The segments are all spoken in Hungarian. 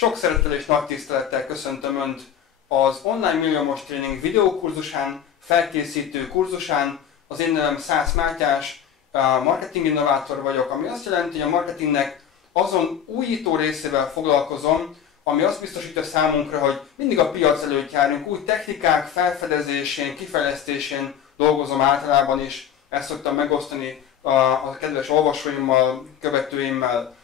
Sok szeretettel és nagy tisztelettel köszöntöm Önt az Online Milliómos Tréning videókurzusán, felkészítő kurzusán. Az én nevem Szász Mátyás, marketing innovátor vagyok, ami azt jelenti, hogy a marketingnek azon újító részével foglalkozom, ami azt biztosítja számunkra, hogy mindig a piac előtt járunk, új technikák felfedezésén, kifejlesztésén dolgozom általában, és ezt szoktam megosztani a kedves olvasóimmal, követőimmel.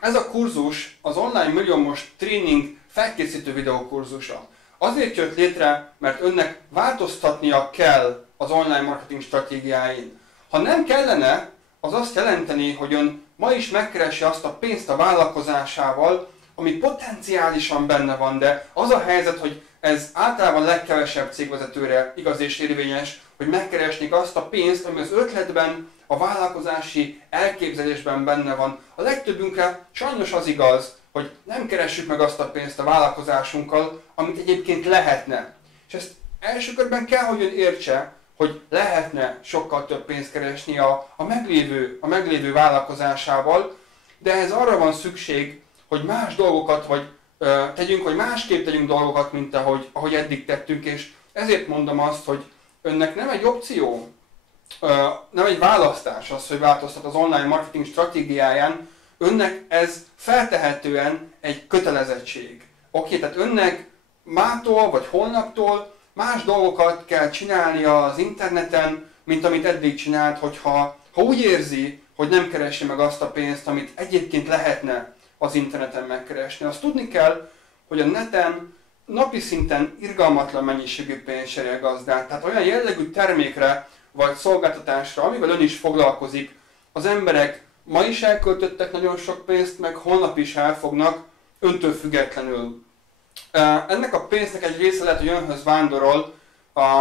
Ez a kurzus az Online Milliómos Tréning felkészítő videókurzusa. Azért jött létre, mert önnek változtatnia kell az online marketing stratégiáin. Ha nem kellene, az azt jelenteni, hogy ön ma is megkeresi azt a pénzt a vállalkozásával, ami potenciálisan benne van, de az a helyzet, hogy ez általában a legkevesebb cégvezetőre igaz és érvényes, hogy megkeresnék azt a pénzt, ami az ötletben, a vállalkozási elképzelésben benne van. A legtöbbünkre sajnos az igaz, hogy nem keressük meg azt a pénzt a vállalkozásunkkal, amit egyébként lehetne. És ezt első körben kell, hogy ön értse, hogy lehetne sokkal több pénzt keresni a meglévő vállalkozásával, de ehhez arra van szükség, hogy más dolgokat tegyünk, hogy másképp tegyünk dolgokat, mint ahogy eddig tettünk, és ezért mondom azt, hogy önnek nem egy opció, nem egy választás az, hogy változtat az online marketing stratégiáján, önnek ez feltehetően egy kötelezettség. Oké, tehát önnek mától vagy holnaptól más dolgokat kell csinálnia az interneten, mint amit eddig csinált, ha úgy érzi, hogy nem keresi meg azt a pénzt, amit egyébként lehetne az interneten megkeresni. Azt tudni kell, hogy a neten napi szinten irgalmatlan mennyiségű pénzt cserél gazdát. Tehát olyan jellegű termékre vagy szolgáltatásra, amivel ön is foglalkozik, az emberek ma is elköltöttek nagyon sok pénzt, meg holnap is elfognak, öntől függetlenül. Ennek a pénznek egy része lehet, hogy önhöz vándorol,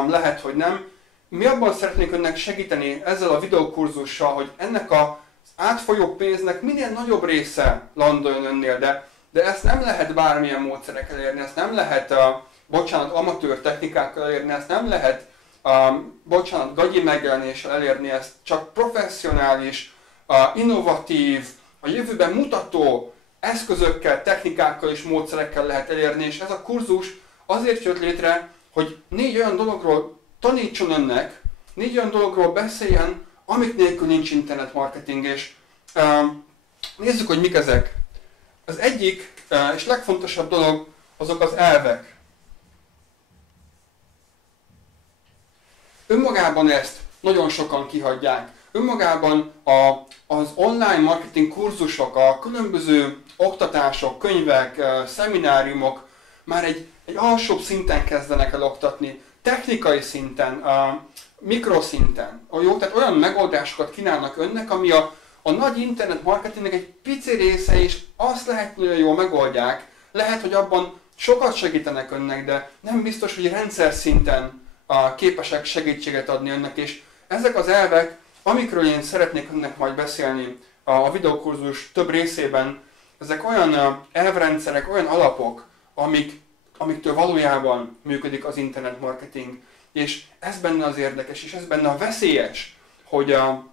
lehet, hogy nem. Mi abban szeretnénk önnek segíteni ezzel a videókurzussal, hogy ennek az átfolyó pénznek minél nagyobb része landoljon önnél, de ezt nem lehet bármilyen módszerekkel elérni, ezt nem lehet, amatőr technikákkal elérni, ezt nem lehet, gagyi megjelenéssel elérni, ezt csak professzionális, innovatív, a jövőben mutató eszközökkel, technikákkal és módszerekkel lehet elérni, és ez a kurzus azért jött létre, hogy 4 olyan dologról tanítson önnek, 4 olyan dologról beszéljen, amik nélkül nincs internet marketing, és nézzük, hogy mik ezek. Az egyik és legfontosabb dolog azok az elvek. Önmagában ezt nagyon sokan kihagyják. Önmagában az online marketing kurzusok, a különböző oktatások, könyvek, szemináriumok már egy alsóbb szinten kezdenek el oktatni, technikai szinten, mikroszinten. Jó? Tehát olyan megoldásokat kínálnak önnek, ami a nagy internet marketingnek egy pici része, és azt lehet, hogy jól megoldják. Lehet, hogy abban sokat segítenek önnek, de nem biztos, hogy rendszer szinten képesek segítséget adni önnek, és ezek az elvek, amikről én szeretnék önnek majd beszélni a videókurzus több részében, ezek olyan elvrendszerek, olyan alapok, amiktől valójában működik az internet marketing. És ez benne az érdekes, és ez benne a veszélyes, hogy a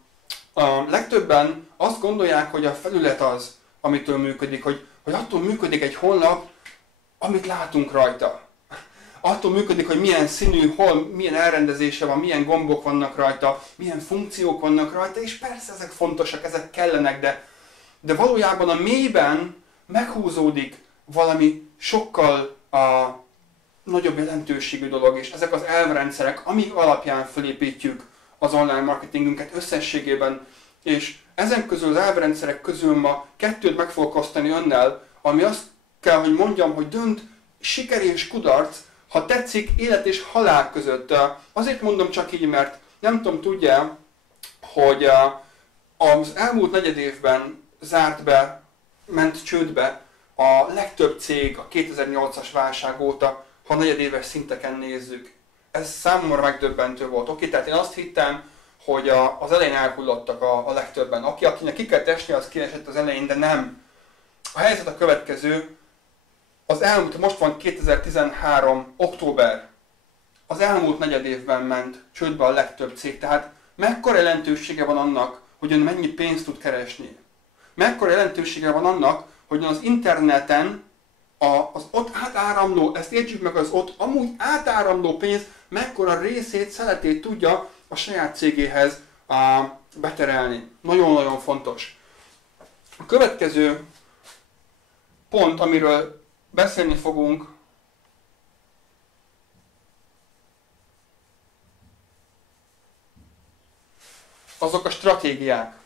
legtöbben azt gondolják, hogy a felület az, amitől működik, hogy attól működik egy honlap, amit látunk rajta. Attól működik, hogy milyen színű, milyen elrendezése van, milyen gombok vannak rajta, milyen funkciók vannak rajta, és persze ezek fontosak, ezek kellenek, de valójában a mélyben meghúzódik valami sokkal nagyobb jelentőségű dolog, és ezek az elvrendszerek, amik alapján felépítjük az online marketingünket összességében, és ezen közül az elvrendszerek közül ma 2-t meg fogok osztani önnel, ami azt kell, hogy mondjam, hogy dönt siker és kudarc, ha tetszik, élet és halál között. Azért mondom csak így, mert nem tudom, tudja, hogy az elmúlt negyedévben ment csődbe a legtöbb cég a 2008-as válság óta, ha negyedéves szinteken nézzük. Ez számomra megdöbbentő volt. Oké, tehát én azt hittem, hogy az elején elhullottak a legtöbben. Akinek ki kell esni, az kiesett az elején, de nem. A helyzet a következő. Most van 2013. október. Az elmúlt negyedévben ment csődbe a legtöbb cég. Tehát mekkora jelentősége van annak, hogy ön mennyi pénzt tud keresni? Mekkora jelentősége van annak, hogy az interneten az ott átáramló, ezt értsük meg, az ott amúgy átáramló pénz mekkora részét, szeletét tudja a saját cégéhez beterelni. Nagyon-nagyon fontos. A következő pont, amiről beszélni fogunk, azok a stratégiák.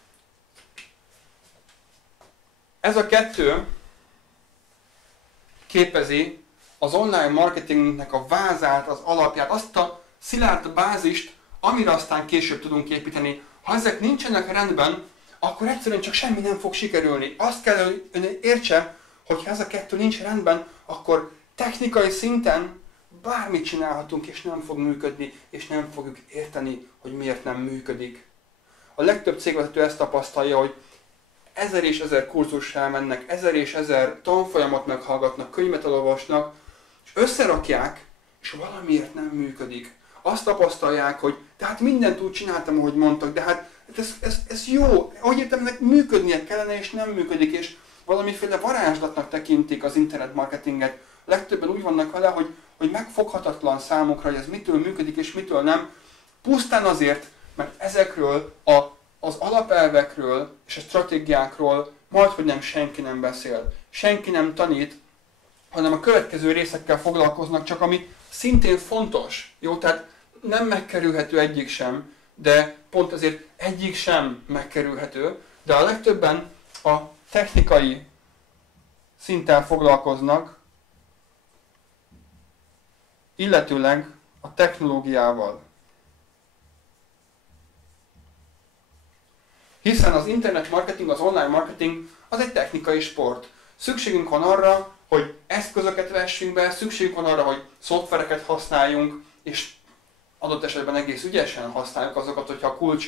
Ez a kettő képezi az online marketingnek a vázát, az alapját, azt a szilárd bázist, amire aztán később tudunk építeni. Ha ezek nincsenek rendben, akkor egyszerűen csak semmi nem fog sikerülni. Azt kell, hogy ön értse, hogy ha ez a kettő nincs rendben, akkor technikai szinten bármit csinálhatunk, és nem fog működni, és nem fogjuk érteni, hogy miért nem működik. A legtöbb cégvezető ezt tapasztalja, hogy 1000 és 1000 kurzusra elmennek, 1000 és 1000 tanfolyamot meghallgatnak, könyvet olvasnak, és összerakják, és valamiért nem működik. Azt tapasztalják, hogy tehát mindent úgy csináltam, ahogy mondtak, de hát ez jó, ahogy értem, ennek működnie kellene, és nem működik, és valamiféle varázslatnak tekintik az internet marketinget. Legtöbben úgy vannak vele, hogy megfoghatatlan számukra, hogy ez mitől működik, és mitől nem. Pusztán azért, mert ezekről az alapelvekről és a stratégiákról majdhogy nem senki nem beszél. Senki nem tanít, hanem a következő részekkel foglalkoznak, csak ami szintén fontos. Jó, tehát nem megkerülhető egyik sem, de pont ezért egyik sem megkerülhető, de a legtöbben a technikai szinten foglalkoznak, illetőleg a technológiával. Hiszen az internet marketing, az online marketing az egy technikai sport. Szükségünk van arra, hogy eszközöket vessünk be, szükségünk van arra, hogy szoftvereket használjunk, és adott esetben egész ügyesen használjuk azokat, hogyha a kulcs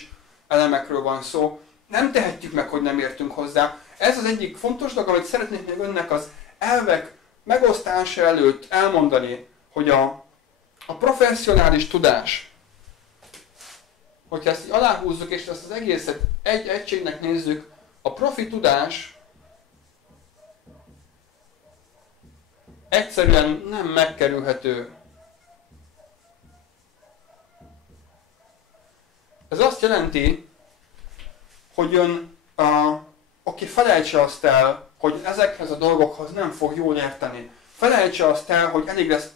elemekről van szó. Nem tehetjük meg, hogy nem értünk hozzá. Ez az egyik fontos dolog, amit szeretnék még önnek az elvek megosztása előtt elmondani, hogy a professzionális tudás, hogyha ezt aláhúzzuk, és ezt az egészet egy egységnek nézzük, a profi tudás egyszerűen nem megkerülhető. Ez azt jelenti, hogy ön, aki felejtse azt el, hogy ezekhez a dolgokhoz nem fog jól érteni. Felejtse azt el, hogy elég lesz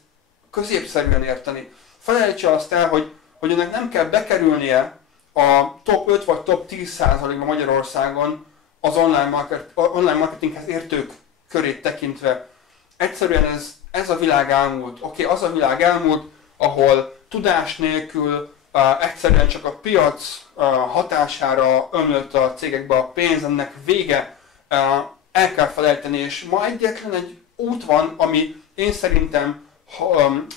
középszerűen érteni. Felejtse azt el, hogy önnek nem kell bekerülnie a top 5 vagy top 10%-ba Magyarországon az online marketinghez értők körét tekintve. Egyszerűen ez a világ elmúlt. Oké, az a világ elmúlt, ahol tudás nélkül egyszerűen csak a piac hatására ömlött a cégekbe a pénz, ennek vége, el kell felejteni, és ma egyetlen egy út van, ami én szerintem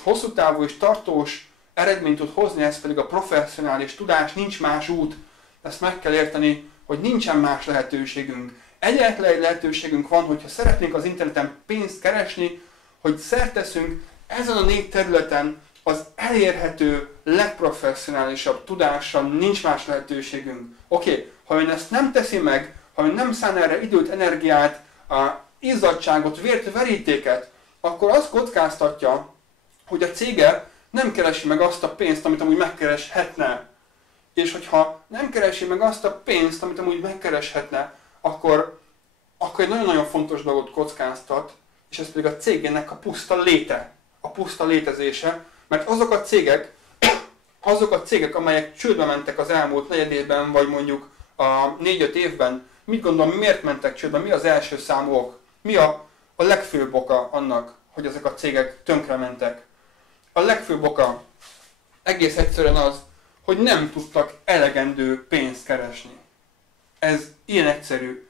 hosszú távú és tartós eredményt tud hozni, ez pedig a professzionális tudás, nincs más út. Ezt meg kell érteni, hogy nincsen más lehetőségünk. Egyetlen egy lehetőségünk van, hogyha szeretnénk az interneten pénzt keresni, hogy szert teszünk ezen a 4 területen az elérhető, legprofesszionálisabb tudással, nincs más lehetőségünk. Oké, ha ön ezt nem teszi meg, ha ön nem szán erre időt, energiát, izzadtságot, vért, verítéket, akkor azt kockáztatja, hogy a cége nem keresi meg azt a pénzt, amit amúgy megkereshetne. És hogyha nem keresi meg azt a pénzt, amit amúgy megkereshetne, akkor egy nagyon-nagyon fontos dolgot kockáztat, és ez pedig a cégének a puszta léte, a puszta létezése, mert azok a cégek, amelyek csődbe mentek az elmúlt negyedében, vagy mondjuk a 4-5 évben, mit gondolom, miért mentek csődbe, mi az első számú ok? Mi a legfőbb oka annak, hogy ezek a cégek tönkrementek? A legfőbb oka egész egyszerűen az, hogy nem tudtak elegendő pénzt keresni. Ez ilyen egyszerű.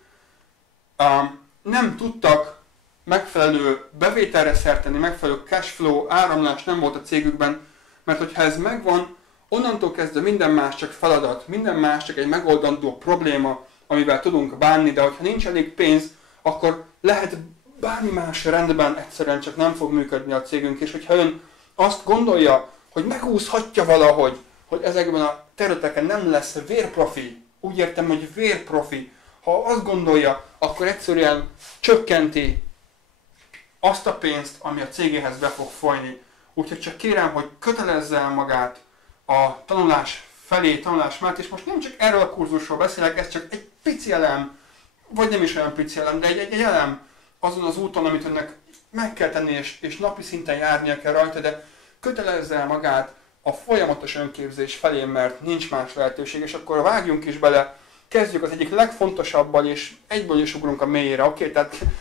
Nem tudtak megfelelő bevételre szert tenni, megfelelő cashflow, áramlás nem volt a cégükben, mert hogyha ez megvan, onnantól kezdve minden más csak feladat, minden más csak egy megoldandó probléma, amivel tudunk bánni, de hogyha nincs elég pénz, akkor lehet bármi más rendben, egyszerűen csak nem fog működni a cégünk, és hogyha ön azt gondolja, hogy megúszhatja valahogy, hogy ezekben a területeken nem lesz vérprofi, úgy értem, hogy vérprofi, ha azt gondolja, akkor egyszerűen csökkenti azt a pénzt, ami a cégéhez be fog folyni. Úgyhogy csak kérem, hogy kötelezze el magát a tanulás felé, tanulás mellett, és most nem csak erről a kurzusról beszélek, ez csak egy pici elem, vagy nem is olyan pici elem, de egy elem azon az úton, amit önnek meg kell tenni, és napi szinten járnia kell rajta, de kötelezze el magát a folyamatos önképzés felé, mert nincs más lehetőség, és akkor vágjunk is bele, kezdjük az egyik legfontosabbal, és egyből is ugrunk a mélyére.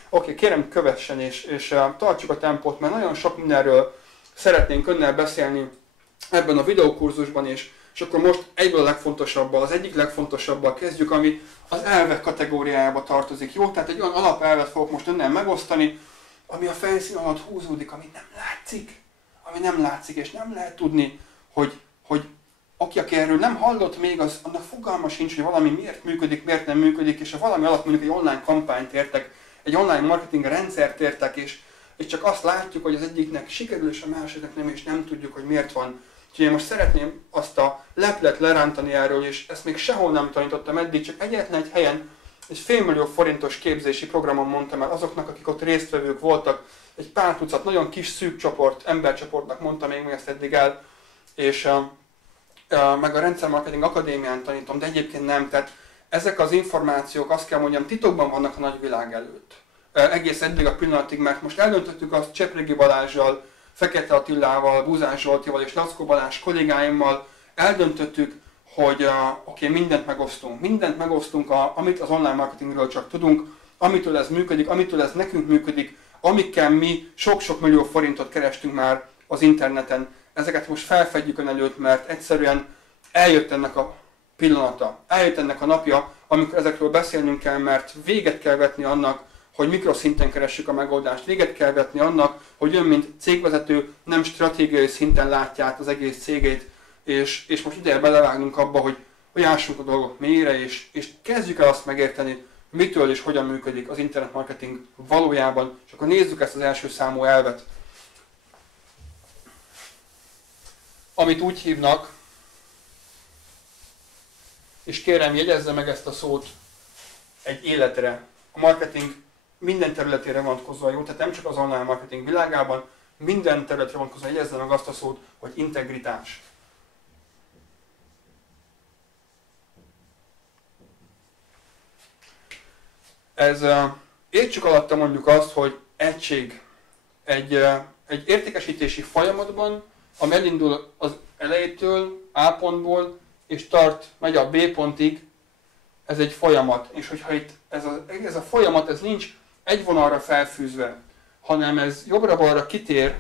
Oké, kérem kövessen, és tartsuk a tempót, mert nagyon sok mindenről szeretnénk önnel beszélni ebben a videókurzusban, és akkor most egyből a legfontosabbal, az egyik legfontosabbal kezdjük, ami az elvek kategóriájába tartozik. Jó, tehát egy olyan alapelvet fogok most önnel megosztani, ami a felszín alatt húzódik, ami nem látszik, és nem lehet tudni, hogy aki erről nem hallott még, annak fogalma sincs, hogy valami miért működik, miért nem működik, és ha valami alatt mondjuk egy online kampányt értek, egy online marketing rendszert értek, és csak azt látjuk, hogy az egyiknek sikerül, és a másiknak nem, és nem tudjuk, hogy miért van. Úgyhogy én most szeretném azt a leplet lerántani erről, és ezt még sehol nem tanítottam eddig, csak egyetlen egy helyen egy $500,000 képzési programon mondtam el azoknak, akik ott résztvevők voltak, egy pár tucat, nagyon kis szűk csoport, embercsoportnak mondtam még ezt eddig el, és meg a Rendszermarketing Akadémián tanítom, de egyébként nem. Tehát ezek az információk, azt kell mondjam, titokban vannak a nagyvilág előtt. Egész eddig a pillanatig, mert most eldöntöttük azt Csepregi Balázssal, Fekete Attilával, Búzás Zsoltival és Lackó Balázs kollégáimmal, eldöntöttük, hogy mindent megosztunk, amit az online marketingről csak tudunk, amitől ez működik, amitől ez nekünk működik, amikkel mi sok-sok millió forintot kerestünk már az interneten. Ezeket most felfedjük ön előtt, mert egyszerűen eljött ennek a pillanata, eljött ennek a napja, amikor ezekről beszélnünk kell, mert véget kell vetni annak, hogy mikroszinten keressük a megoldást. Véget kell vetni annak, hogy ön, mint cégvezető, nem stratégiai szinten látja át az egész cégét, és most ideje belevágnunk abba, hogy ássunk a dolgok mélyre, és kezdjük el azt megérteni, mitől és hogyan működik az internetmarketing valójában, és akkor nézzük ezt az első számú elvet, amit úgy hívnak, és kérem, jegyezze meg ezt a szót egy életre. A marketing minden területére vonatkozóan jó, tehát nem csak az online marketing világában, minden területre vonatkozóan jegyezze meg azt a szót, hogy integritás. Értsük alatta mondjuk azt, hogy egység egy értékesítési folyamatban, ami elindul az elejétől, A pontból, és megy a B pontig, ez egy folyamat. És hogyha itt ez a folyamat ez nincs egy vonalra felfűzve, hanem ez jobbra-balra kitér,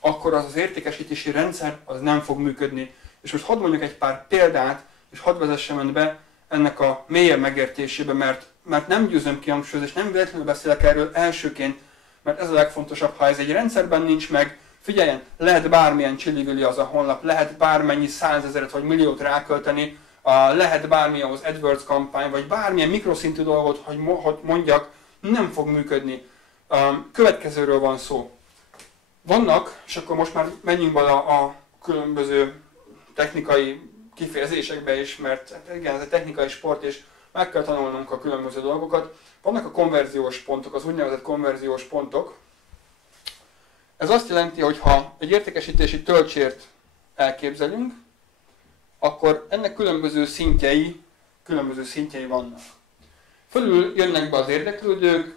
akkor az értékesítési rendszer az nem fog működni. És most hadd mondjuk egy pár példát, és hadd vezessem ön be ennek a mélyebb megértésébe, mert nem győzöm ki hangsúlyozni, és nem véletlenül beszélek erről elsőként, mert ez a legfontosabb, ha ez egy rendszerben nincs meg, figyeljen, lehet bármilyen csilligili az a honlap, lehet bármennyi 100 000 vagy milliót rákölteni, lehet bármilyen az AdWords kampány, vagy bármilyen mikroszintű dolgot, hogy mondjak, nem fog működni. Következőről van szó. Vannak, és akkor most már menjünk bele a különböző technikai kifejezésekbe is, mert igen, ez egy technikai sport, és meg kell tanulnunk a különböző dolgokat. Vannak a konverziós pontok, az úgynevezett konverziós pontok. Ez azt jelenti, hogy ha egy értékesítési töltsért elképzelünk, akkor ennek különböző szintjei vannak. Fölül jönnek be az érdeklődők,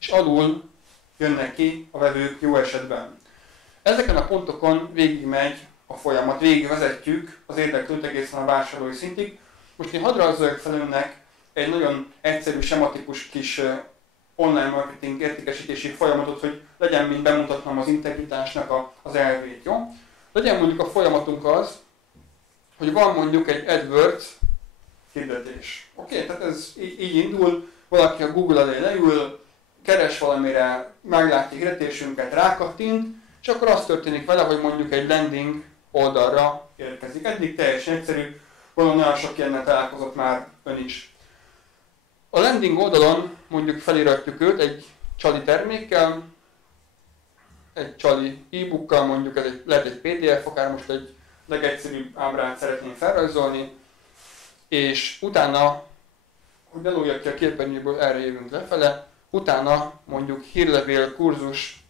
és alul jönnek ki a vevők jó esetben. Ezeken a pontokon végigmegy a folyamat, végigvezetjük az érdeklődőt egészen a vásárlói szintig. Most én hadd rajzoljak fel önnek egy nagyon egyszerű, sematikus kis online marketing értékesítési folyamatot, hogy legyen, mint bemutatnom az integritásnak az elvét, jó? Legyen mondjuk a folyamatunk az, hogy van mondjuk egy AdWords hirdetés. Oké, tehát ez így indul, valaki a Google elé leül, keres valamire, meglátja hirdetésünket, rákattint, és akkor az történik vele, hogy mondjuk egy landing oldalra érkezik. Eddig teljesen egyszerű, gondolom nagyon sok ilyennel találkozott már ön is. A landing oldalon mondjuk feliratjuk őt egy csali termékkel, egy csali e-bookkal, mondjuk ez lehet egy PDF, akár most egy legegyszerűbb ábrát szeretném felrajzolni, és utána, hogy belőjek ki a képernyőből, erre jövünk lefele, utána mondjuk hírlevél kurzus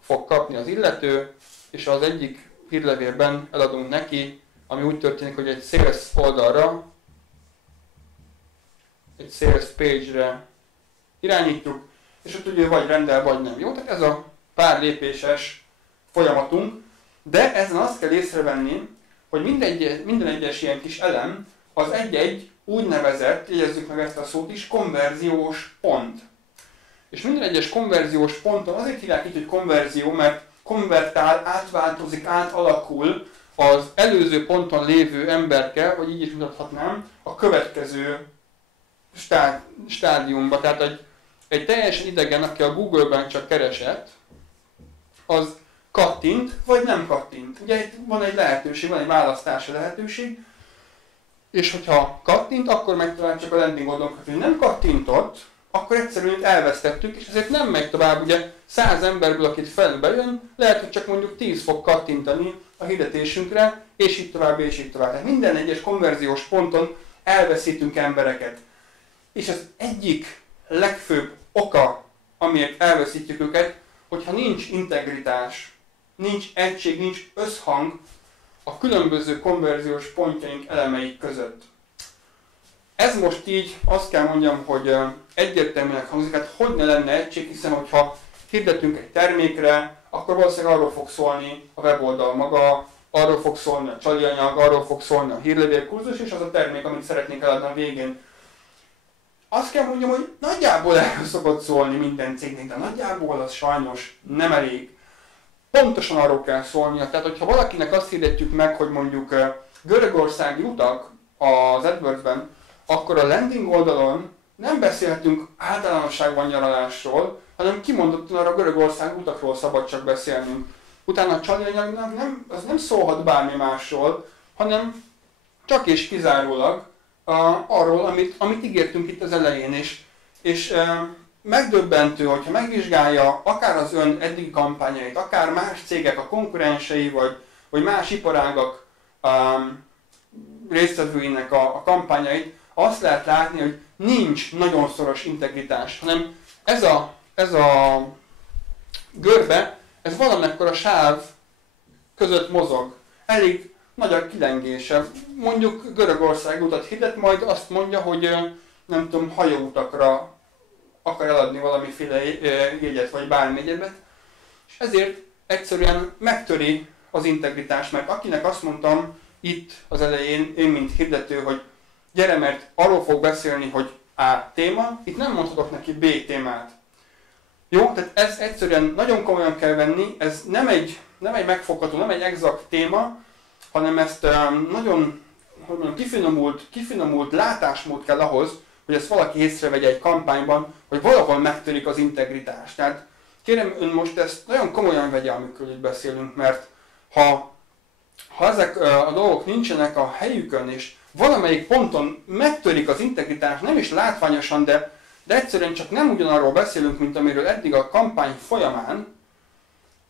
fog kapni az illető, és az egyik hírlevélben eladunk neki, ami úgy történik, hogy egy sales oldalra, egy sales page-re irányítjuk, és ott ugye vagy rendel, vagy nem. Jó, tehát ez a pár lépéses folyamatunk, de ezen azt kell észrevenni, hogy minden egyes ilyen kis elem az egy-egy úgynevezett, jegyezzük meg ezt a szót is, konverziós pont. És minden egyes konverziós ponton azért hívják így, hogy konverzió, mert konvertál, átváltozik, átalakul az előző ponton lévő emberke, vagy így is mutathatnám, a következő stádiumba. Tehát egy teljesen idegen, aki a Google-ben csak keresett, az kattint, vagy nem kattint. Ugye itt van egy lehetőség, van egy választási lehetőség, és hogyha kattint, akkor megtalál csak a landing oldalon, hogy nem kattintott, akkor egyszerűen elvesztettük, és ezért nem megy tovább. Ugye 100 emberből, akit felbejön, lehet, hogy csak mondjuk 10 fog kattintani a hirdetésünkre, és így tovább, és így tovább. Tehát minden egyes konverziós ponton elveszítünk embereket. És az egyik legfőbb oka, amiért elveszítjük őket, hogyha nincs integritás, nincs egység, nincs összhang a különböző konverziós pontjaink elemeik között. Ez most így azt kell mondjam, hogy egyértelműnek hangzik, hát hogy ne lenne egység, hiszen hogyha hirdetünk egy termékre, akkor valószínűleg arról fog szólni a weboldal maga, arról fog szólni a csali anyag, arról fog szólni a hírlevélkurzus, és az a termék, amit szeretnénk eladni a végén. Azt kell mondjam, hogy nagyjából erről szokott szólni minden cégnél, de nagyjából az sajnos nem elég. Pontosan arról kell szólnia, tehát hogyha valakinek azt hirdetjük meg, hogy mondjuk görögországi utak az AdWords-ben, akkor a landing oldalon nem beszélhetünk általánosságban nyaralásról, hanem kimondottan arra a görögországi utakról szabad csak beszélnünk. Utána a csali anyagnak az nem szólhat bármi másról, hanem csak és kizárólag arról, amit ígértünk itt az elején. És megdöbbentő, hogyha megvizsgálja akár az ön eddigi kampányait, akár más cégek, a konkurensei, vagy más iparágak résztvevőinek a kampányait, azt lehet látni, hogy nincs nagyon szoros integritás, hanem ez a görbe, ez valamekkora sáv között mozog. Elég nagy a kilengése. Mondjuk Görögország utat hirdet, majd azt mondja, hogy nem tudom, hajóutakra akar eladni valamiféle jegyet, vagy bármi egyebet, és ezért egyszerűen megtöri az integritást, mert akinek azt mondtam itt az elején, én mint hirdető, hogy gyere, mert arról fog beszélni, hogy A téma, itt nem mondhatok neki B témát. Jó, tehát ez egyszerűen nagyon komolyan kell venni, ez nem egy megfogható, nem egy exakt téma, hanem ezt nagyon kifinomult látásmód kell ahhoz, hogy ezt valaki észrevegye egy kampányban, hogy valahol megtörik az integritás. Tehát kérem, ön most ezt nagyon komolyan vegye, amikor itt beszélünk, mert ha ezek a dolgok nincsenek a helyükön, és valamelyik ponton megtörik az integritás, nem is látványosan, de egyszerűen csak nem ugyanarról beszélünk, mint amiről eddig a kampány folyamán,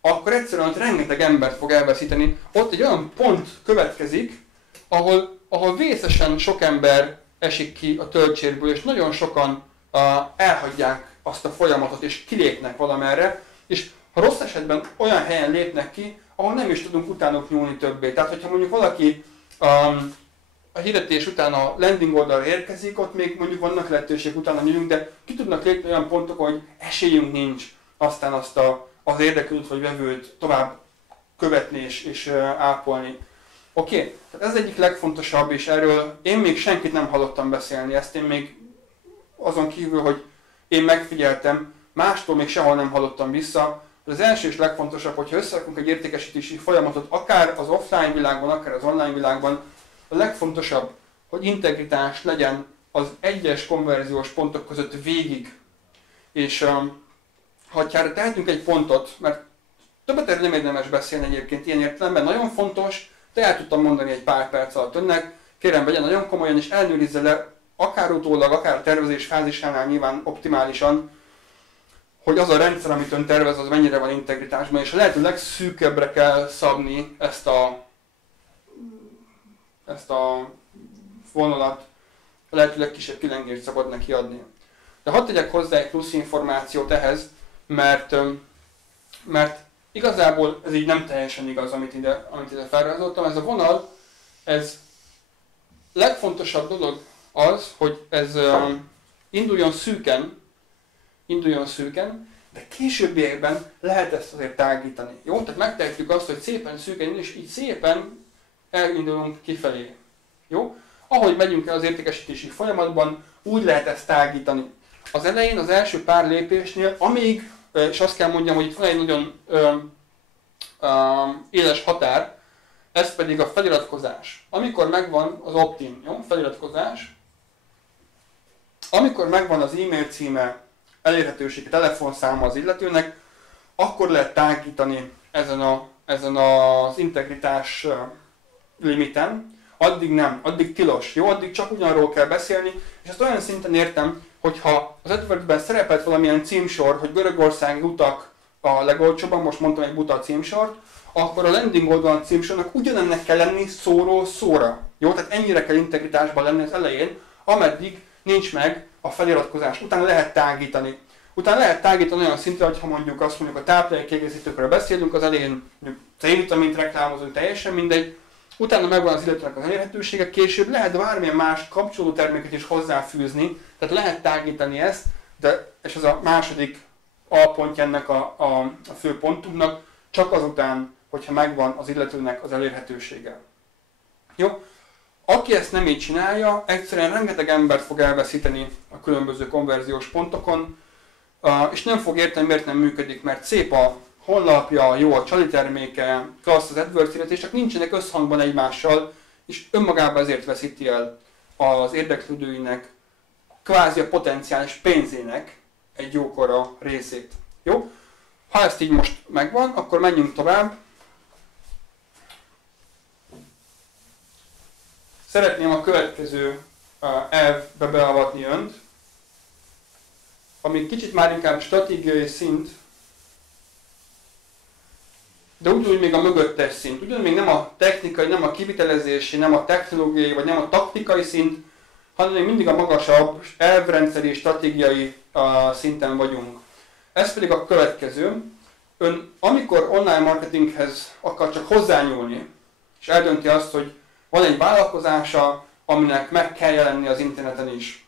akkor egyszerűen ott rengeteg embert fog elveszíteni. Ott egy olyan pont következik, ahol vészesen sok ember esik ki a töltsérből, és nagyon sokan elhagyják azt a folyamatot, és kilépnek valamerre, és ha rossz esetben olyan helyen lépnek ki, ahol nem is tudunk utánuk nyúlni többé. Tehát, hogyha mondjuk valaki a hirdetés után a landing oldalra érkezik, ott még mondjuk vannak lehetőség, utána nyúlunk, de ki tudnak lépni olyan pontok, hogy esélyünk nincs aztán azt az érdeklődőt vagy vevőt tovább követni és ápolni. Oké, tehát ez egyik legfontosabb, és erről én még senkit nem hallottam beszélni, ezt én még azon kívül, hogy én megfigyeltem, mástól még sehol nem hallottam vissza. Az első és legfontosabb, hogyha összerakunk egy értékesítési folyamatot, akár az offline világban, akár az online világban, a legfontosabb, hogy integritás legyen az egyes konverziós pontok között végig. És ha tehetünk egy pontot, mert többet erről nem érdemes beszélni egyébként ilyen értelemben, nagyon fontos, de el tudtam mondani egy pár perc alatt önnek, kérem vegye nagyon komolyan és ellenőrizze le, akár utólag, akár a tervezés fázisánál nyilván optimálisan, hogy az a rendszer, amit ön tervez, az mennyire van integritásban, és a lehető legszűkebbre kell szabni ezt a vonalat, a lehető legkisebb kilengést szabad neki adni. De hadd tegyek hozzá egy plusz információt ehhez, mert igazából ez így nem teljesen igaz, amit ide felrajzoltam. Ez a vonal, ez legfontosabb dolog az, hogy ez induljon szűken, de későbbiekben lehet ezt azért tágítani. Jó? Tehát megtehetjük azt, hogy szépen szűken, és így szépen elindulunk kifelé. Jó? Ahogy megyünk el az értékesítési folyamatban, úgy lehet ezt tágítani. Az elején, az első pár lépésnél, amíg, és azt kell mondjam, hogy itt van egy nagyon éles határ, ez pedig a feliratkozás. Amikor megvan az opt-in, jó? Feliratkozás, amikor megvan az e-mail címe, elérhetősége, telefonszáma az illetőnek, akkor lehet tágítani ezen az integritás limiten. Addig nem, addig tilos, jó? Addig csak ugyanarról kell beszélni, és ezt olyan szinten értem, hogyha az AdWords-ben szerepelt valamilyen címsor, hogy görögországi utak a legolcsóbban, most mondtam egy buta címsort, akkor a landing oldalon címsornak ugyanennek kell lenni szóról szóra. Jó? Tehát ennyire kell integritásban lenni az elején, ameddig nincs meg a feliratkozás. Utána lehet tágítani. Utána lehet tágítani olyan szintre, hogy ha mondjuk azt mondjuk a táplálékkiegészítőkről beszélünk, az elején C-vitamint reklámozunk, teljesen mindegy. Utána megvan az illetőnek az elérhetősége, később lehet bármilyen más kapcsoló terméket is hozzáfűzni, tehát lehet tágítani ezt, és ez a második alpontja ennek a fő pontunknak, csak azután, hogyha megvan az illetőnek az elérhetősége. Jó? Aki ezt nem így csinálja, egyszerűen rengeteg embert fog elveszíteni a különböző konverziós pontokon, és nem fog érteni, miért nem működik, mert szép a honlapja, jó a csali terméke, klassz az AdWords illető, csak nincsenek összhangban egymással, és önmagában ezért veszíti el az érdeklődőinek, kvázi a potenciális pénzének egy jókora részét. Jó? Ha ezt így most megvan, akkor menjünk tovább. Szeretném a következő elvbe beavatni önt, ami kicsit már inkább stratégiai szint, de ugyanúgy még a mögöttes szint. Ugyanúgy még nem a technikai, nem a kivitelezési, nem a technológiai, vagy nem a taktikai szint, hanem még mindig a magasabb elvrendszeri, stratégiai szinten vagyunk. Ez pedig a következő. Ön amikor online marketinghez akar csak hozzányúlni, és eldönti azt, hogy van egy vállalkozása, aminek meg kell jelenni az interneten is.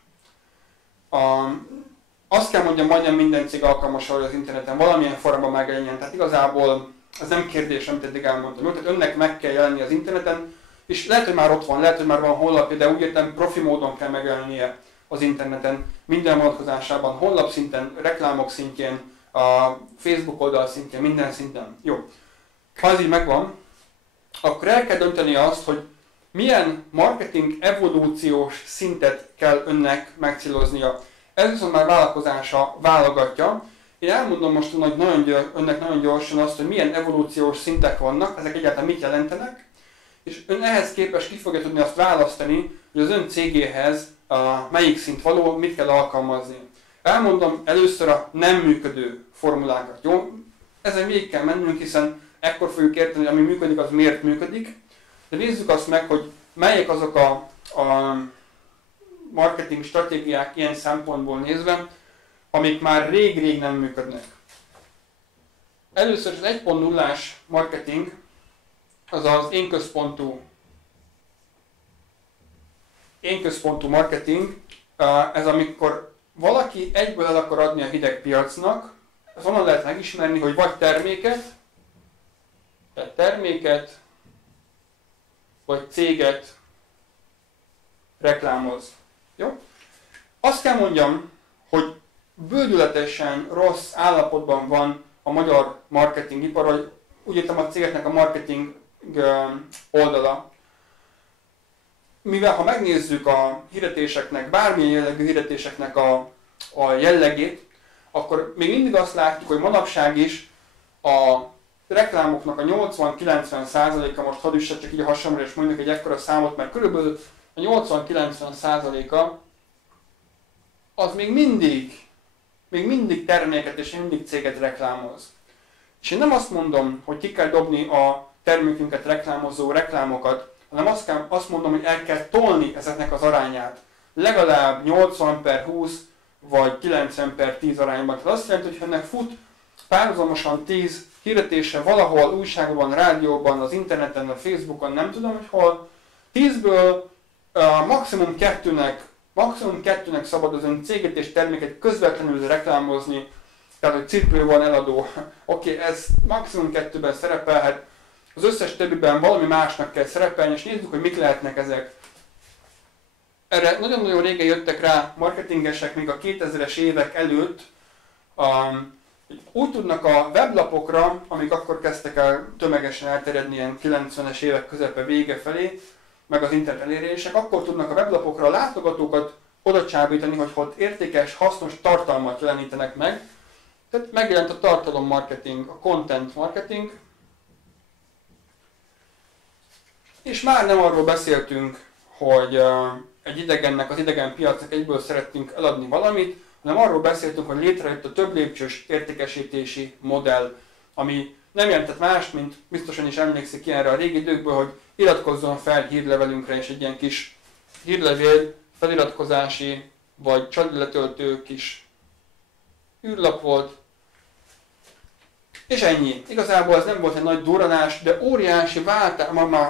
Azt kell mondjam, majdnem minden cég alkalmas arra, hogy az interneten valamilyen formában megjelenjen. Tehát igazából ez nem kérdés, amit eddig elmondtam. Tehát önnek meg kell jelenni az interneten, és lehet, hogy már ott van, lehet, hogy már van honlapja, de úgy értem profi módon kell megjelennie az interneten, minden vonatkozásában, honlap szinten, reklámok szintjén, a Facebook oldal szintjén, minden szinten. Jó. Ha ez így megvan, akkor el kell dönteni azt, hogy milyen marketing evolúciós szintet kell önnek megcéloznia. Ez viszont már vállalkozása válogatja. Én elmondom most önnek nagyon gyorsan azt, hogy milyen evolúciós szintek vannak, ezek egyáltalán mit jelentenek, és ön ehhez képest ki fogja tudni azt választani, hogy az ön cégéhez melyik szint való, mit kell alkalmazni. Elmondom először a nem működő formulákat, jó? Ezen végig kell mennünk, hiszen ekkor fogjuk érteni, hogy ami működik, az miért működik. De nézzük azt meg, hogy melyek azok a marketing stratégiák ilyen szempontból nézve, amik már rég-rég nem működnek. Először az 1.0-ás marketing, az az én központú marketing, ez amikor valaki egyből el akar adni a hideg piacnak, az onnan lehet megismerni, hogy vagy terméket, vagy céget reklámoz. Jó? Azt kell mondjam, hogy bődületesen rossz állapotban van a magyar marketingipar, vagy úgy értem a cégeknek a marketing oldala. Mivel ha megnézzük a hirdetéseknek, bármilyen jellegű hirdetéseknek a jellegét, akkor még mindig azt látjuk, hogy manapság is a reklámoknak a 80-90%-a, most hadd üsse csak így a hasamra és mondjuk egy ekkora számot, mert körülbelül a 80-90%-a az még mindig terméket és mindig céget reklámoz. És én nem azt mondom, hogy ki kell dobni a termékünket reklámozó reklámokat, hanem azt mondom, hogy el kell tolni ezeknek az arányát. legalább 80/20 vagy 90/10 arányban. Tehát azt jelenti, hogy ha ennek fut párhuzamosan 10 hirdetése valahol, újságban, rádióban, az interneten, a Facebookon, nem tudom, hogy hol, 10-ből maximum kettőnek szabad az ön céget és terméket közvetlenül reklámozni, tehát hogy cipő van, eladó, oké, ez maximum 2-ben szerepelhet, az összes többiben valami másnak kell szerepelni, és nézzük, hogy mik lehetnek ezek. Erre nagyon-nagyon régen jöttek rá marketingesek, még a 2000-es évek előtt, úgy tudnak a weblapokra, amik akkor kezdtek el tömegesen elterjedni ilyen 90-es évek közepe vége felé, meg az internet elérések, akkor tudnak a weblapokra a látogatókat oda csábítani, hogy ott értékes, hasznos tartalmat jelenítenek meg. Tehát megjelent a tartalommarketing, a content marketing, és már nem arról beszéltünk, hogy egy idegennek, az idegen piacnak egyből szerettünk eladni valamit, hanem arról beszéltünk, hogy létrejött a több lépcsős értékesítési modell, ami nem jelentett más, mint biztosan is emlékszik ilyenre a régi időkből, hogy iratkozzon fel hírlevelünkre, és egy ilyen kis hírlevél, feliratkozási vagy csaliletöltő kis űrlap volt. És ennyi. Igazából ez nem volt egy nagy durranás, de óriási váltás,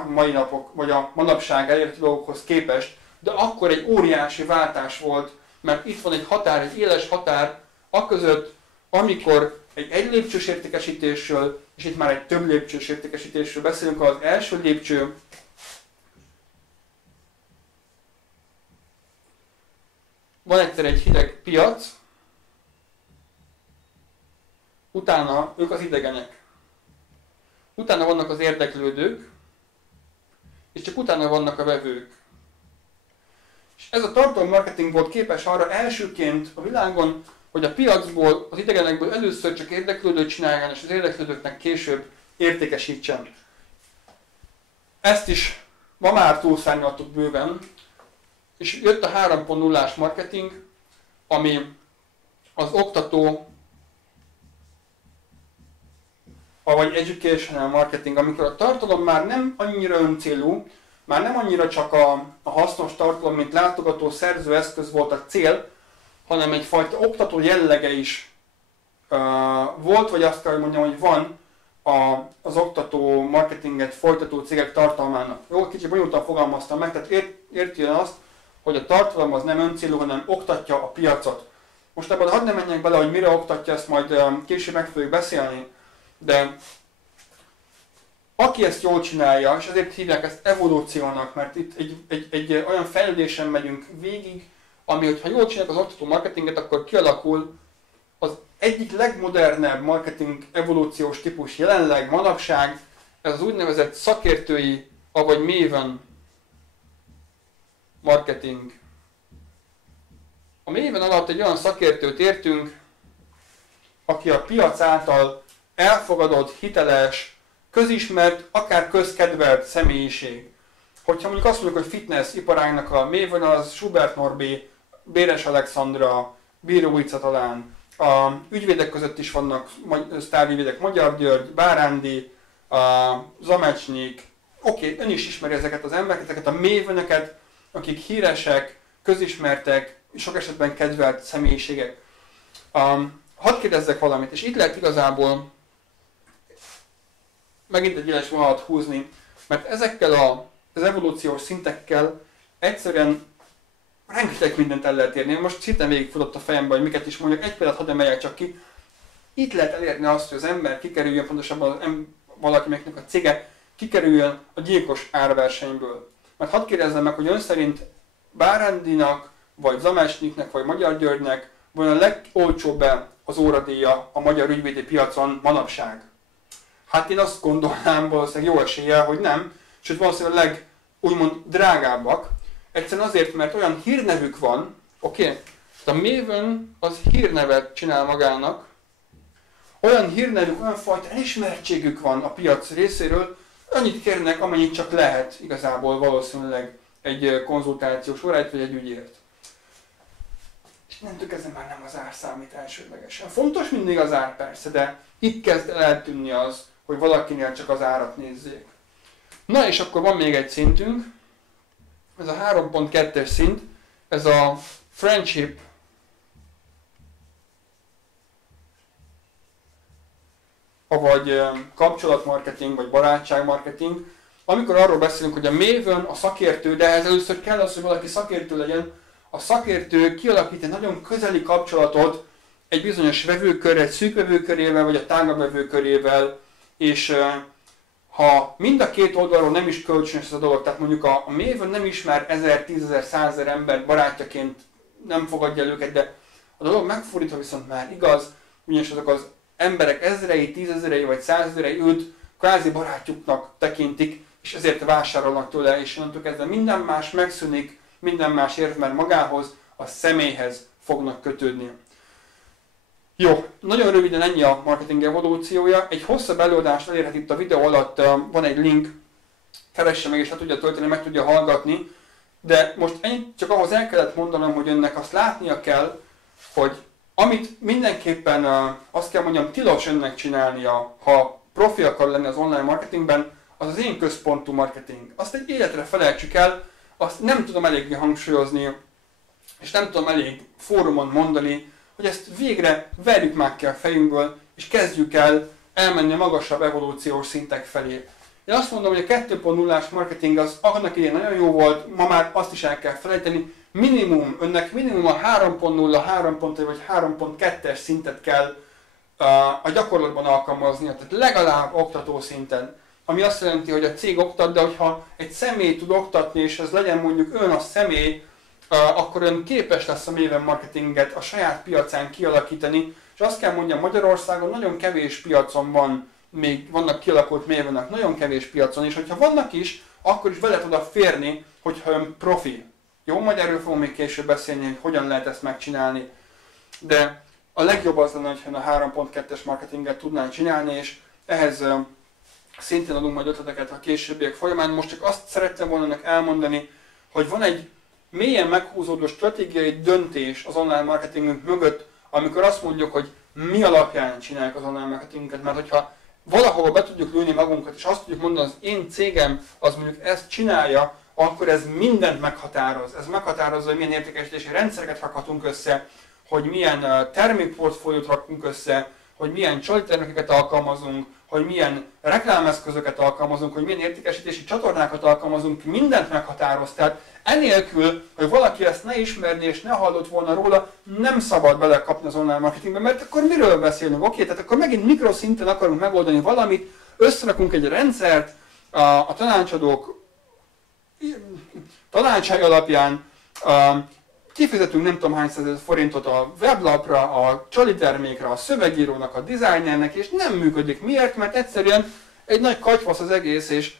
mai napok, vagy a manapság elérhető dolgokhoz képest, de akkor egy óriási váltás volt, mert itt van egy határ, egy éles határ aközött, amikor egy lépcsős értékesítésről, és itt már egy több lépcsős értékesítésről beszélünk, az első lépcső van egyszer egy hideg piac, utána ők az idegenek, utána vannak az érdeklődők, és csak utána vannak a vevők. És ez a tartalommarketing volt képes arra elsőként a világon, hogy a piacból, az idegenekből először csak érdeklődőt csináljon, és az érdeklődőknek később értékesítsen. Ezt is ma már túlszárnyaltuk bőven, és jött a 3.0-ás marketing, ami az oktató, vagy educational marketing, amikor a tartalom már nem annyira öncélú, már nem annyira csak a hasznos tartalom, mint látogató szerző eszköz volt a cél, hanem egyfajta oktató jellege is volt, vagy azt kell, hogy mondjam, hogy van az oktató marketinget folytató cégek tartalmának. Jó, kicsit bonyolultan fogalmaztam meg, tehát értjön azt, hogy a tartalom az nem öncélú, hanem oktatja a piacot. Most ebben hadd ne menjek bele, hogy mire oktatja, ezt majd később meg fogjuk beszélni, de aki ezt jól csinálja, és ezért hívják ezt evolúciónak, mert itt egy olyan fejlődésen megyünk végig, ami, hogyha jól csinálják az oktató marketinget, akkor kialakul az egyik legmodernebb marketing evolúciós típus jelenleg, manapság, ez az úgynevezett szakértői, avagy Maven marketing. A Maven alatt egy olyan szakértőt értünk, aki a piac által elfogadott, hiteles, közismert, akár közkedvelt személyiség. Hogyha mondjuk azt mondjuk, hogy fitness iparágnak a Maven, az Schubert Norbi, Béres Alexandra, Bíró Ica talán. A ügyvédek között is vannak sztárügyvédek, Magyar György, Bárándi, Zamecsnyik. Oké, ön is ismeri ezeket az embereket, ezeket a Maveneket, akik híresek, közismertek, sok esetben kedvelt személyiségek. Hadd kérdezzek valamit, és itt lehet igazából megint egy éles vonalat húzni, mert ezekkel az evolúciós szintekkel egyszerűen rengeteg mindent el lehet érni. Most szinte végigfutott a fejembe, hogy miket is mondjak, egy példát hadd emeljek csak ki. Itt lehet elérni azt, hogy az ember kikerüljön, pontosabban valakinek a cége kikerüljön a gyilkos árversenyből. Mert hadd kérdezzem meg, hogy ön szerint Bárándinak, vagy Zamecsnyiknek, vagy Magyar Györgynek van a legolcsóbb az óradíja a magyar ügyvédi piacon manapság? Hát én azt gondolnám valószínűleg jó eséllyel, hogy nem, sőt valószínűleg úgymond drágábbak. Egyszerűen azért, mert olyan hírnevük van, oké? A Maven az hírnevet csinál magának, olyan hírnevük, olyan fajta elismertségük van a piac részéről, annyit kérnek, amennyit csak lehet igazából valószínűleg egy konzultációs óráért vagy egy ügyért. És nem kezdve már nem az ár számít elsődlegesen. Fontos mindig az ár persze, de itt kezd eltűnni az, hogy valakinél csak az árat nézzék. Na és akkor van még egy szintünk, ez a 3.2-es szint, ez a friendship vagy kapcsolatmarketing, vagy barátságmarketing, amikor arról beszélünk, hogy a Maven a szakértő, de ehhez először kell az, hogy valaki szakértő legyen, a szakértő kialakít egy nagyon közeli kapcsolatot egy bizonyos vevőkör, egy szűk vevőkörével, vagy a tágabb vevőkörével, és ha mind a két oldalról nem is kölcsönös ez a dolog, tehát mondjuk a Maven nem ismer 1000, 10.000, 100.000 ember barátjaként, nem fogadja el őket, de a dolog megfordítva viszont már igaz, ugyanis azok az emberek ezrei, 10.000-ei vagy 100.000-ei őt kvázi barátjuknak tekintik, és ezért vásárolnak tőle, és onnantól kezdve minden más megszűnik, minden más érv, mert magához, a személyhez fognak kötődni. Jó, nagyon röviden ennyi a marketing evolúciója. Egy hosszabb előadást elérhet itt a videó alatt, van egy link, keresse meg és le tudja tölteni, meg tudja hallgatni. De most ennyit csak ahhoz el kellett mondanom, hogy önnek azt látnia kell, hogy amit mindenképpen azt kell mondjam, tilos önnek csinálnia, ha profi akar lenni az online marketingben, az az én központú marketing. Azt egy életre felejtsük el, azt nem tudom eléggé hangsúlyozni, és nem tudom elég fórumon mondani, hogy ezt végre verjük már ki a fejünkből, és kezdjük el elmenni a magasabb evolúciós szintek felé. Én azt mondom, hogy a 2.0-ás marketing az annak idején nagyon jó volt, ma már azt is el kell felejteni, önnek minimum a 3.0, 3.1 vagy 3.2-es szintet kell a gyakorlatban alkalmaznia, tehát legalább oktató szinten. Ami azt jelenti, hogy a cég oktat, de hogyha egy személy tud oktatni, és ez legyen mondjuk ön a személy, akkor ön képes lesz a Maven marketinget a saját piacán kialakítani, és azt kell mondjam, Magyarországon nagyon kevés piacon van, még vannak kialakult Mavenek, nagyon kevés piacon, és hogyha vannak is, akkor is vele tud férni, hogyha ön profi. Jó, majd erről fogom még később beszélni, hogy hogyan lehet ezt megcsinálni. De a legjobb az lenne, hogyha a 3.2-es marketinget tudnánk csinálni, és ehhez szintén adunk majd ötleteket a későbbiek folyamán. Most csak azt szerettem volna önnek elmondani, hogy van egy mélyen meghúzódó stratégiai döntés az online marketingünk mögött, amikor azt mondjuk, hogy mi alapján csináljuk az online marketinget, mert hogyha valahol be tudjuk lőni magunkat, és azt tudjuk mondani, az én cégem az mondjuk ezt csinálja, akkor ez mindent meghatároz. Ez meghatározza, hogy milyen értékesítési rendszereket rakhatunk össze, hogy milyen termékportfóliót rakunk össze, hogy milyen termékeket alkalmazunk, hogy milyen reklámeszközöket alkalmazunk, hogy milyen értékesítési csatornákat alkalmazunk, mindent meghatároz. Tehát enélkül, hogy valaki ezt ne ismerné és ne hallott volna róla, nem szabad belekapni az online marketingbe, mert akkor miről beszélünk? Oké, tehát akkor megint mikroszinten akarunk megoldani valamit, összerakunk egy rendszert, a tanácsadók tanácsai alapján, kifizetünk nem tudom hány százezer forintot a weblapra, a csali termékre, a szövegírónak, a designernek, és nem működik. Miért? Mert egyszerűen egy nagy katyvasz az egész, és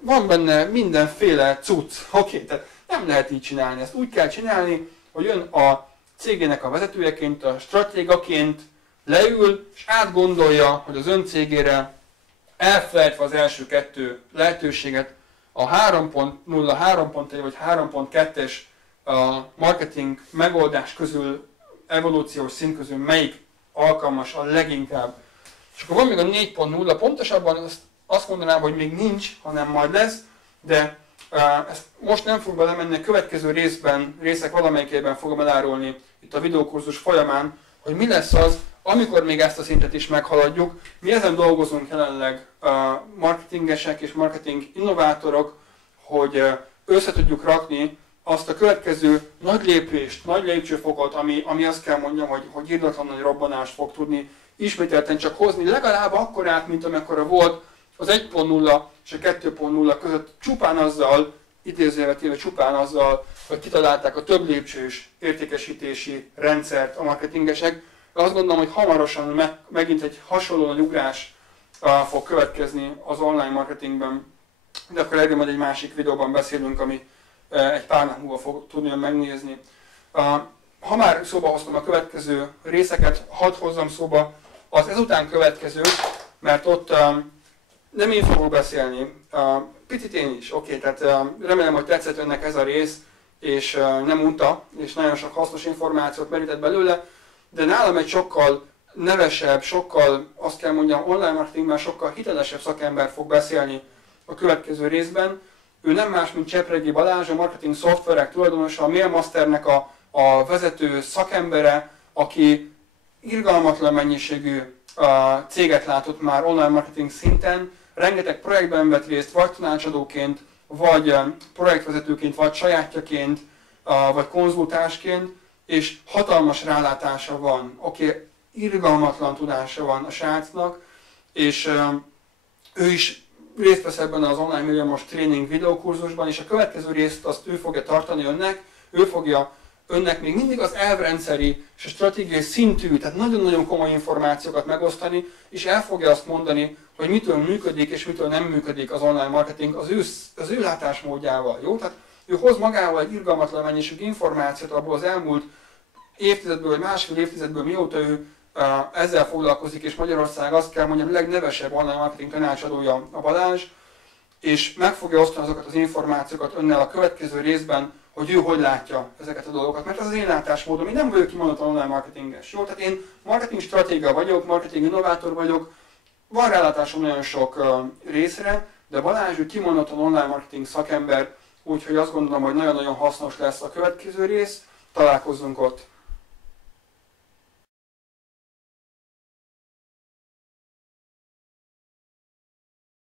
van benne mindenféle cucc. Oké, tehát nem lehet így csinálni. Ezt úgy kell csinálni, hogy ön a cégének a vezetőjeként, a stratégaként leül, és átgondolja, hogy az ön cégére elfelejtve az első kettő lehetőséget, a 3.0, 3.1 vagy 3.2-es marketing megoldás közül, evolúciós szint közül melyik alkalmas a leginkább. És akkor van még a 4.0, pontosabban azt mondanám, hogy még nincs, hanem majd lesz, de ezt most nem fogok belemenni, a következő részek valamelyikében fogom elárulni itt a videókurzus folyamán, hogy mi lesz az, amikor még ezt a szintet is meghaladjuk. Mi ezen dolgozunk jelenleg marketingesek és marketing innovátorok, hogy össze tudjuk rakni azt a következő nagy lépést, nagy lépcsőfokot, ami azt kell mondjam, hogy irdatlan nagy robbanást fog tudni ismételten csak hozni, legalább akkorát, mint amekkora volt az 1.0 és a 2.0 között, csupán azzal, idézőjelben téve csupán azzal, hogy kitalálták a több lépcsős értékesítési rendszert a marketingesek. Azt gondolom, hogy hamarosan megint egy hasonló nagy ugrás fog következni az online marketingben, de akkor erről majd egy másik videóban beszélünk, ami egy pár nap múlva fog tudni megnézni. Ha már szóba hoztam a következő részeket, hadd hozzam szóba az ezután következő, mert ott nem én fogok beszélni, picit én is, oké, tehát remélem, hogy tetszett önnek ez a rész, és nem unta, és nagyon sok hasznos információt merített belőle, de nálam egy sokkal nevesebb, sokkal, azt kell mondjam, online marketingben sokkal hitelesebb szakember fog beszélni a következő részben, Ő nem más, mint Csepregi Balázs, a marketing szoftverek tulajdonosa, a Mailmasternek a vezető szakembere, aki irgalmatlan mennyiségű céget látott már online marketing szinten, rengeteg projektben vett részt, vagy tanácsadóként, vagy projektvezetőként, vagy sajátjaként, vagy konzultásként, és hatalmas rálátása van. Oké, irgalmatlan tudása van a srácnak, és ő is részt vesz ebben az online milliómos tréning videókurzusban, és a következő részt azt ő fogja tartani önnek, ő fogja önnek még mindig az elvrendszeri és a stratégiai szintű, tehát nagyon-nagyon komoly információkat megosztani, és el fogja azt mondani, hogy mitől működik és mitől nem működik az online marketing az ő látásmódjával. Jó? Tehát ő hoz magával egy irgalmatlan mennyiségű információt abból az elmúlt évtizedből, vagy másfél évtizedből, mióta ő ezzel foglalkozik, és Magyarország azt kell mondjam, a legnevesebb online marketing tanácsadója a Balázs, és meg fogja osztani azokat az információkat önnel a következő részben, hogy ő hogy látja ezeket a dolgokat. Mert az az én látásmódom, én nem vagyok kimondottan online marketinges. Jó? Tehát én marketing stratégia vagyok, marketing innovátor vagyok, van rálátásom nagyon sok részre, de Balázs ő kimondottan online marketing szakember, úgyhogy azt gondolom, hogy nagyon-nagyon hasznos lesz a következő rész. Találkozzunk ott!